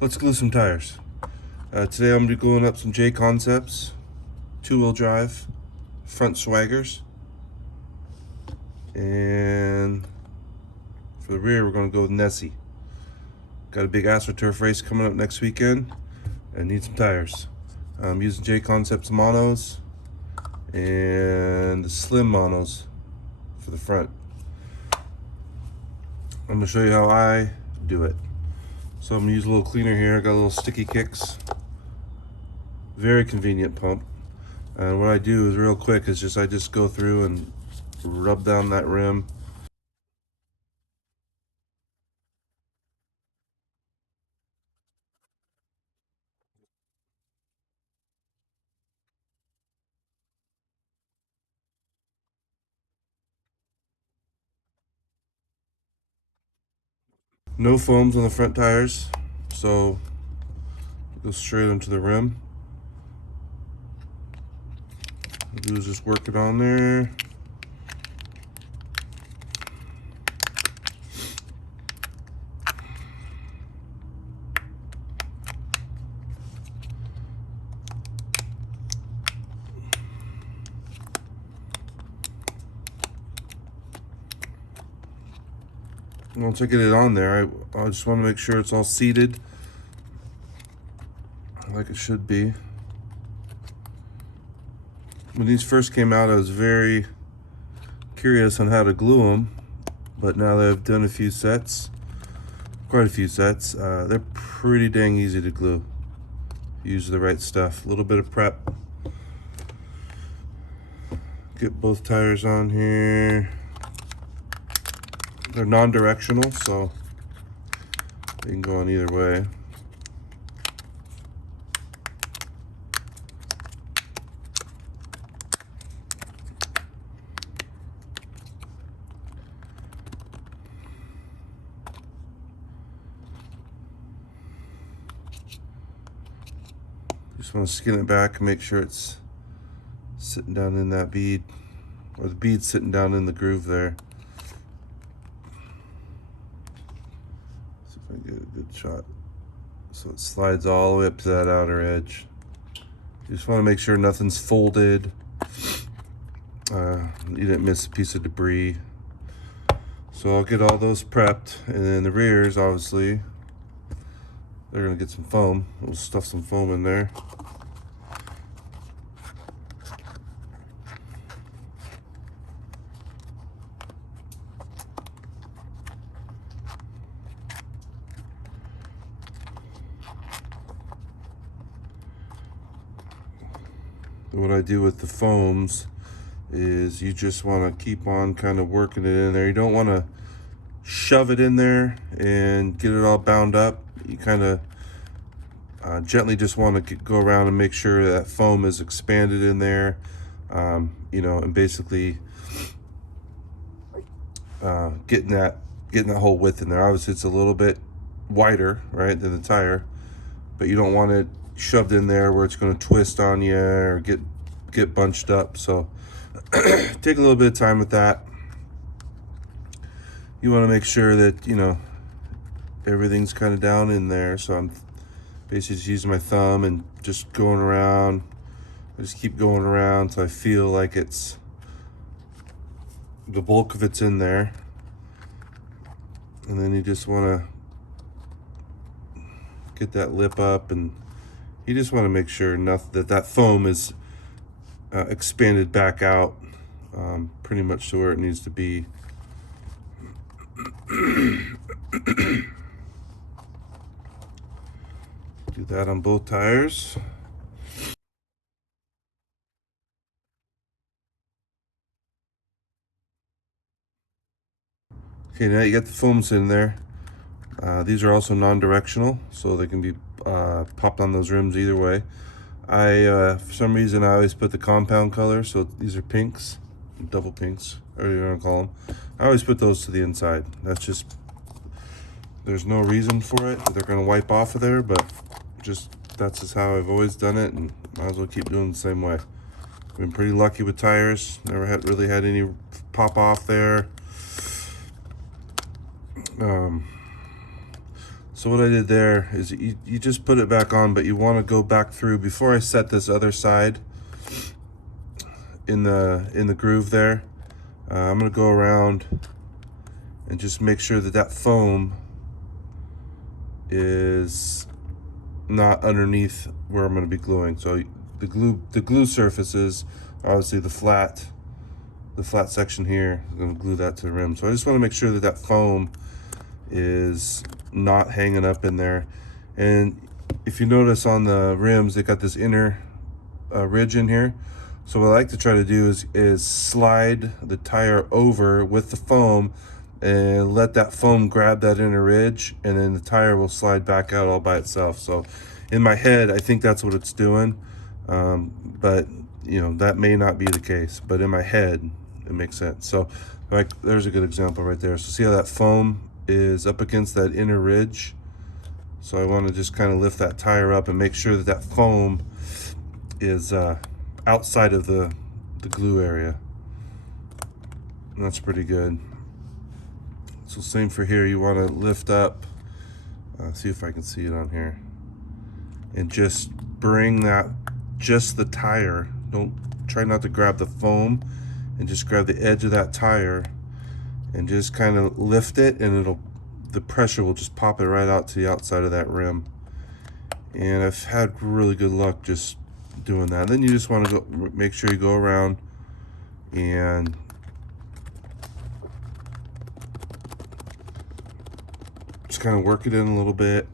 Let's glue some tires. Today I'm going to be gluing up some JConcepts 2-wheel drive front swaggers, and for the rear we're going to go with Nessie. Got a big AstroTurf race coming up next weekend and need some tires. I'm using JConcepts monos and the slim monos for the front. I'm going to show you how I do it. So I'm going to use a little cleaner here. I got a little sticky kicks. Very convenient pump. And what I do is real quick is I just go through and rub down that rim. No foams on the front tires, so go straight into the rim. What I do is just work it on there. Once I get it on there, I just want to make sure it's all seated like it should be. When these first came out, I was very curious on how to glue them, but now that I've done a few sets, quite a few sets, they're pretty dang easy to glue. Use the right stuff, a little bit of prep. Get both tires on here. They're non-directional, so they can go on either way. Just want to skin it back and make sure it's sitting down in that bead, or the bead's sitting down in the groove there. See if I can get a good shot. So it slides all the way up to that outer edge. You just want to make sure nothing's folded. You didn't miss a piece of debris. So I'll get all those prepped, and then the rears, obviously, they're gonna get some foam. We'll stuff some foam in there. What I do with the foams is you just want to keep on kind of working it in there. You don't want to shove it in there and get it all bound up. You kind of gently just want to go around and make sure that foam is expanded in there, you know, and basically getting that whole width in there. Obviously it's a little bit wider, right, than the tire, but you don't want it shoved in there where it's going to twist on you or get bunched up. So take a little bit of time with that. You want to make sure that, you know, everything's kind of down in there. So I'm basically just using my thumb and just going around. I just keep going around until I feel like it's the bulk of it's in there, and then you just want to get that lip up, and you just want to make sure that foam is expanded back out pretty much to where it needs to be. Do that on both tires. Okay, now you got the foams in there. These are also non-directional, so they can be popped on those rims either way. For some reason, I always put the compound color, so these are pinks, double pinks, whatever you want to call them. I always put those to the inside. That's just, there's no reason for it. They're going to wipe off of there, but that's just how I've always done it, and might as well keep doing it the same way. Been pretty lucky with tires. Never really had any pop off there. So what I did there is you just put it back on, but you want to go back through before I set this other side in the groove there. I'm gonna go around and just make sure that that foam is not underneath where I'm going to be gluing. So the glue surfaces, obviously the flat section here, I'm going to glue that to the rim. So I just want to make sure that that foam is not hanging up in there. And if you notice on the rims, they got this inner ridge in here. So what I like to try to do is slide the tire over with the foam and let that foam grab that inner ridge, and then the tire will slide back out all by itself. So in my head, I think that's what it's doing, but you know, that may not be the case, but in my head it makes sense. So like, there's a good example right there. So see how that foam is up against that inner ridge? So I want to just kind of lift that tire up and make sure that that foam is outside of the glue area. And that's pretty good. So same for here, you want to lift up, see if I can see it on here, and just bring that, just the tire, don't try not to grab the foam, and just grab the edge of that tire and just kind of lift it, and the pressure will just pop it right out to the outside of that rim. And I've had really good luck just doing that. And then you just want to go, make sure you go around and just kind of work it in a little bit.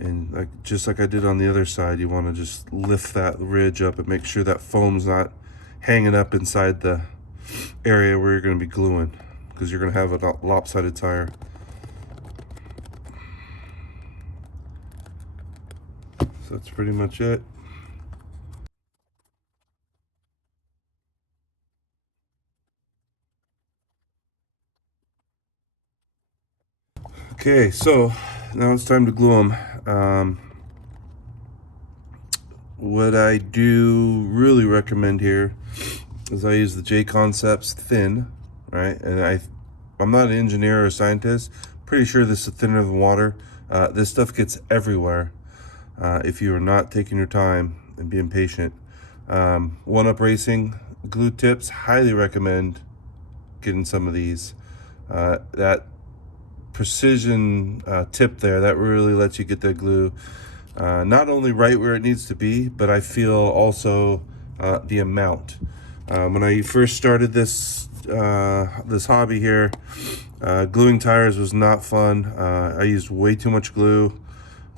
And just like I did on the other side, you want to just lift that ridge up and make sure that foam's not hanging up inside the area where you're going to be gluing, because you're going to have a lopsided tire. So that's pretty much it. Okay, so now it's time to glue them. What I do really recommend here is I use the JConcepts thin, right? And I'm not an engineer or a scientist. Pretty sure this is thinner than water. This stuff gets everywhere if you are not taking your time and being patient. One Up Racing glue tips, highly recommend getting some of these. That precision tip there, that really lets you get that glue not only right where it needs to be, but I feel also the amount. When I first started this hobby here, gluing tires was not fun. I used way too much glue.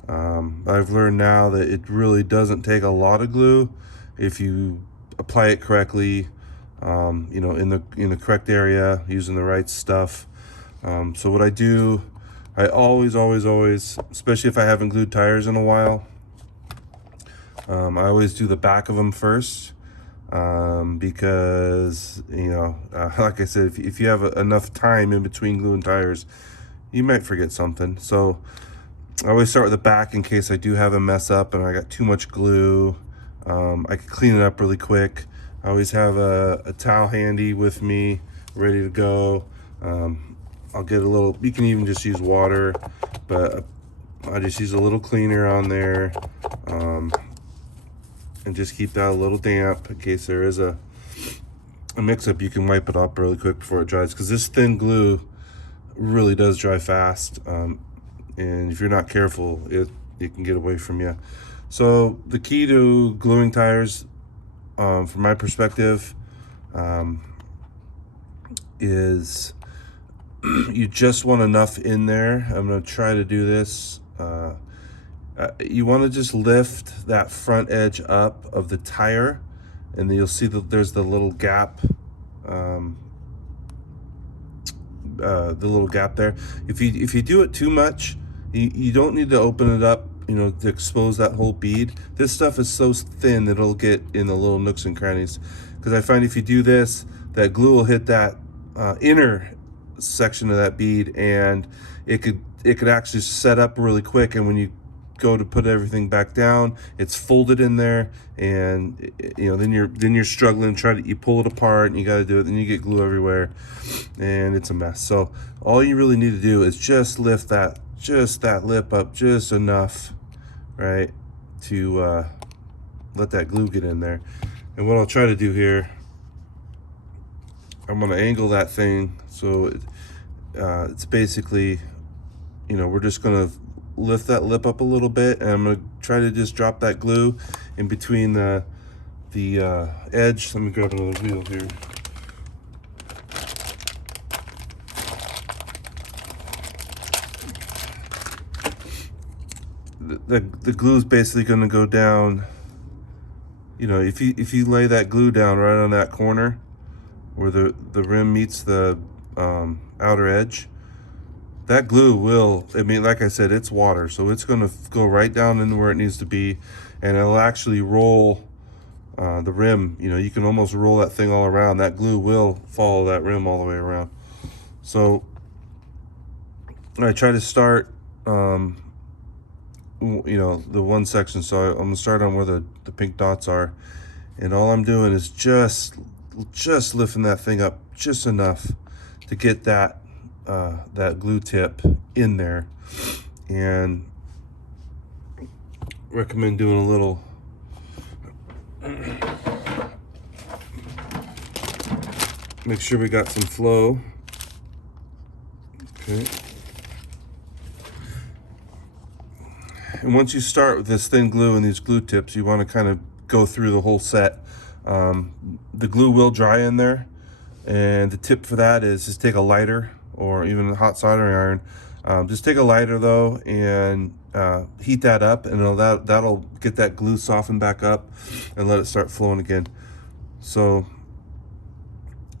I've learned now that it really doesn't take a lot of glue if you apply it correctly, you know, in the correct area, using the right stuff. So what I do, I always, especially if I haven't glued tires in a while, I always do the back of them first, because, you know, like I said, if you have enough time in between gluing tires, you might forget something. So I always start with the back in case I do have a mess up and I got too much glue. I can clean it up really quick. I always have a towel handy with me, ready to go. I'll get a little, you can even just use water, but I just use a little cleaner on there, and just keep that a little damp in case there is a mix-up. You can wipe it up really quick before it dries, because this thin glue really does dry fast, and if you're not careful, it can get away from you. So the key to gluing tires, from my perspective, is you just want enough in there. I'm going to try to do this. You want to just lift that front edge up of the tire, and then you'll see that there's the little gap, there. If you do it too much, you don't need to open it up, you know, to expose that whole bead. This stuff is so thin that it'll get in the little nooks and crannies, because I find if you do this, that glue will hit that inner section of that bead, and it could actually set up really quick, and when you go to put everything back down, it's folded in there, and you know, then you're struggling, you pull it apart and you got to do it, then you get glue everywhere and it's a mess. So all you really need to do is just lift that just that lip up just enough, right, to let that glue get in there. And what I'll try to do here, I'm going to angle that thing so it's basically, you know, we're just going to lift that lip up a little bit, and I'm going to try to just drop that glue in between the edge. Let me grab another wheel here. The glue is basically going to go down. You know, if you lay that glue down right on that corner where the rim meets the outer edge, that glue will, I mean, like I said, it's water, so it's going to go right down into where it needs to be, and it'll actually roll the rim. You know, you can almost roll that thing all around. That glue will follow that rim all the way around. So I try to start, you know, the one section. So I'm gonna start on where the pink dots are, and all I'm doing is just lifting that thing up just enough to get that that glue tip in there. And recommend doing a little make sure we got some flow. Okay. And once you start with this thin glue and these glue tips, you want to kind of go through the whole set. The glue will dry in there, and the tip for that is just take a lighter or even a hot soldering iron. Just take a lighter though and heat that up, and that'll get that glue softened back up and let it start flowing again. So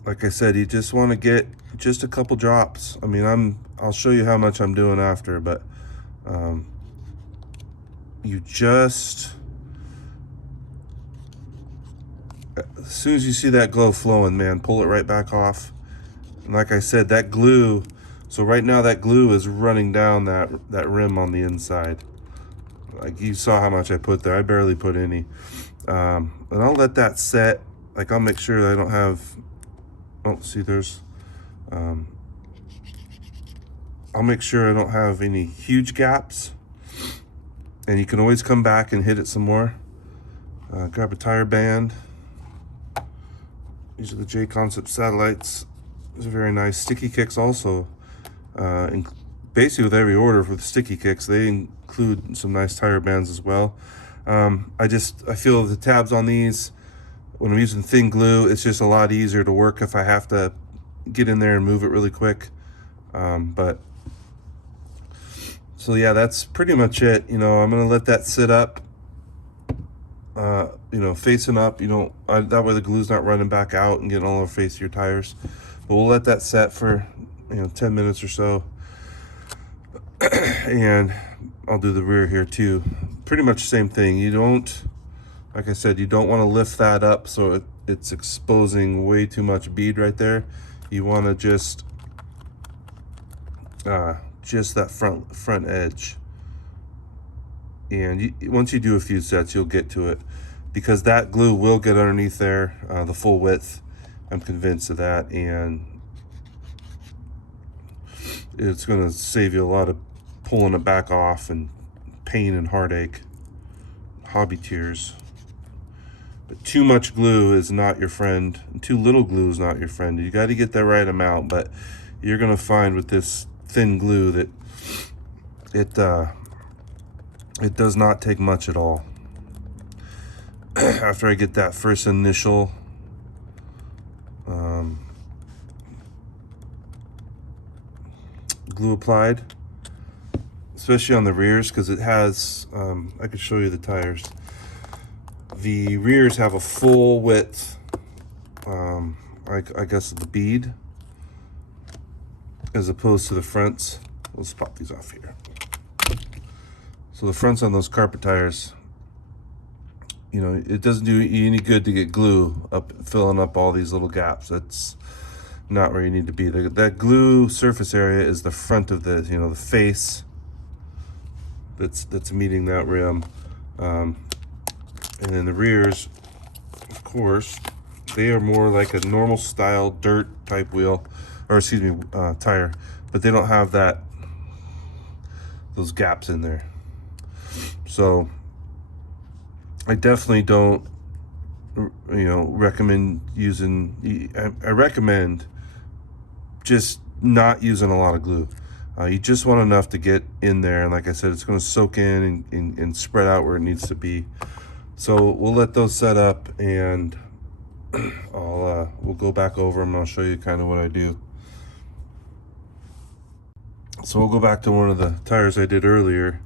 like I said, you just want to get just a couple drops. I mean, I'll show you how much I'm doing after, but you just, as soon as you see that glow flowing, man, pull it right back off. And like I said, that glue, so right now that glue is running down that rim on the inside. Like you saw how much I put there. I barely put any. And I'll let that set. Like I'll make sure that I don't have, oh, see there's, I'll make sure I don't have any huge gaps. And you can always come back and hit it some more. Grab a tire band. These are the JConcepts satellites. These are very nice. Sticky kicks also. Basically with every order for the sticky kicks, they include some nice tire bands as well. I feel the tabs on these, when I'm using thin glue, it's just a lot easier to work if I have to get in there and move it really quick. So yeah, that's pretty much it. You know, I'm gonna let that sit up, you know, facing up. You know, that way the glue's not running back out and getting all over the face of your tires. But we'll let that set for, you know, 10 minutes or so. And I'll do the rear here too. Pretty much the same thing. You don't, like I said, you don't want to lift that up so it's exposing way too much bead right there. You want to just that front edge. And once you do a few sets, you'll get to it, because that glue will get underneath there, the full width. I'm convinced of that, and it's going to save you a lot of pulling it back off and pain and heartache, hobby tears. But too much glue is not your friend, and too little glue is not your friend. You got to get that right amount, but you're going to find with this thin glue that it does not take much at all. After I get that first initial glue applied, especially on the rears, because it has, I could show you the tires. The rears have a full width, I guess, of the bead, as opposed to the fronts. Let's pop these off here. So the fronts on those carpet tires, you know, it doesn't do you any good to get glue up, filling up all these little gaps. That's not where you need to be. That glue surface area is the front of the, you know, the face that's meeting that rim. And then the rears, of course, they are more like a normal style dirt type wheel, or excuse me, tire, but they don't have that those gaps in there. So I definitely don't, recommend using, I recommend just not using a lot of glue. You just want enough to get in there, and like I said, it's going to soak in and spread out where it needs to be. So we'll let those set up, and we'll go back over them and I'll show you kind of what I do. So we'll go back to one of the tires I did earlier,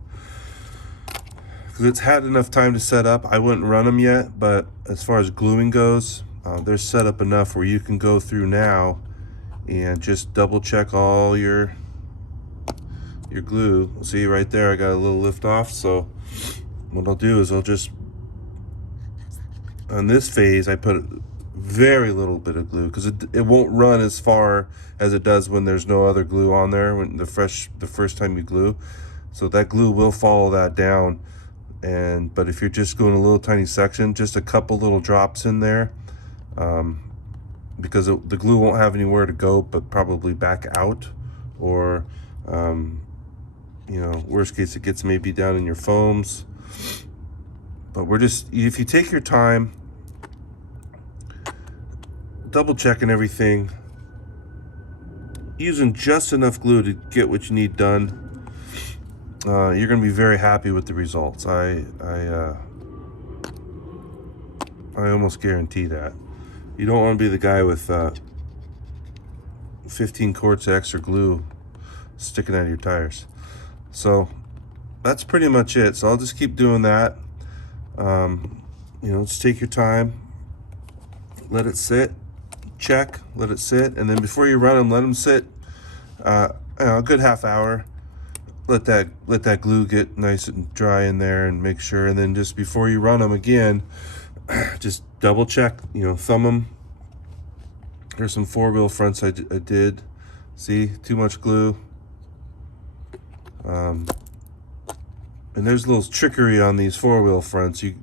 because it's had enough time to set up. I wouldn't run them yet, but as far as gluing goes, they're set up enough where you can go through now and just double check all your glue. See right there, I got a little lift off. So what I'll do is I'll just, on this phase, I put very little bit of glue, because it won't run as far as it does when there's no other glue on there, when the first time you glue. So that glue will follow that down. But if you're just going a little tiny section, just a couple little drops in there, because the glue won't have anywhere to go but probably back out, or worst case it gets maybe down in your foams. But if you take your time double checking everything, using just enough glue to get what you need done, you're going to be very happy with the results. I almost guarantee that. You don't want to be the guy with 15 quarts of extra glue sticking out of your tires. So that's pretty much it. So I'll just keep doing that. Just take your time, let it sit, check, let it sit, and then before you run them, let them sit a good half hour. Let that glue get nice and dry in there, and make sure. And then just before you run them again, just double check, thumb them. Here's some four-wheel fronts I did. See, too much glue. And there's a little trickery on these four-wheel fronts. You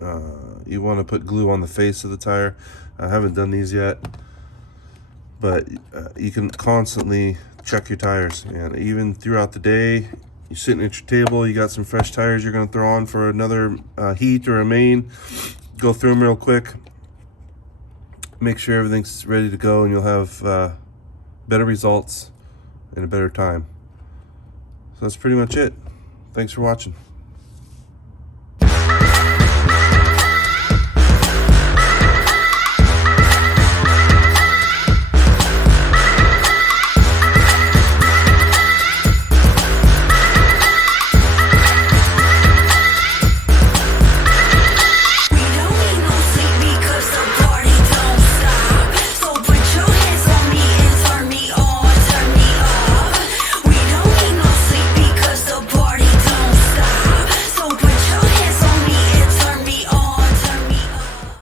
want to put glue on the face of the tire. I haven't done these yet, but you can constantly check your tires, and even throughout the day, you're sitting at your table, you got some fresh tires you're going to throw on for another heat or a main. Go through them real quick, make sure everything's ready to go, and you'll have better results in a better time. So that's pretty much it. Thanks for watching.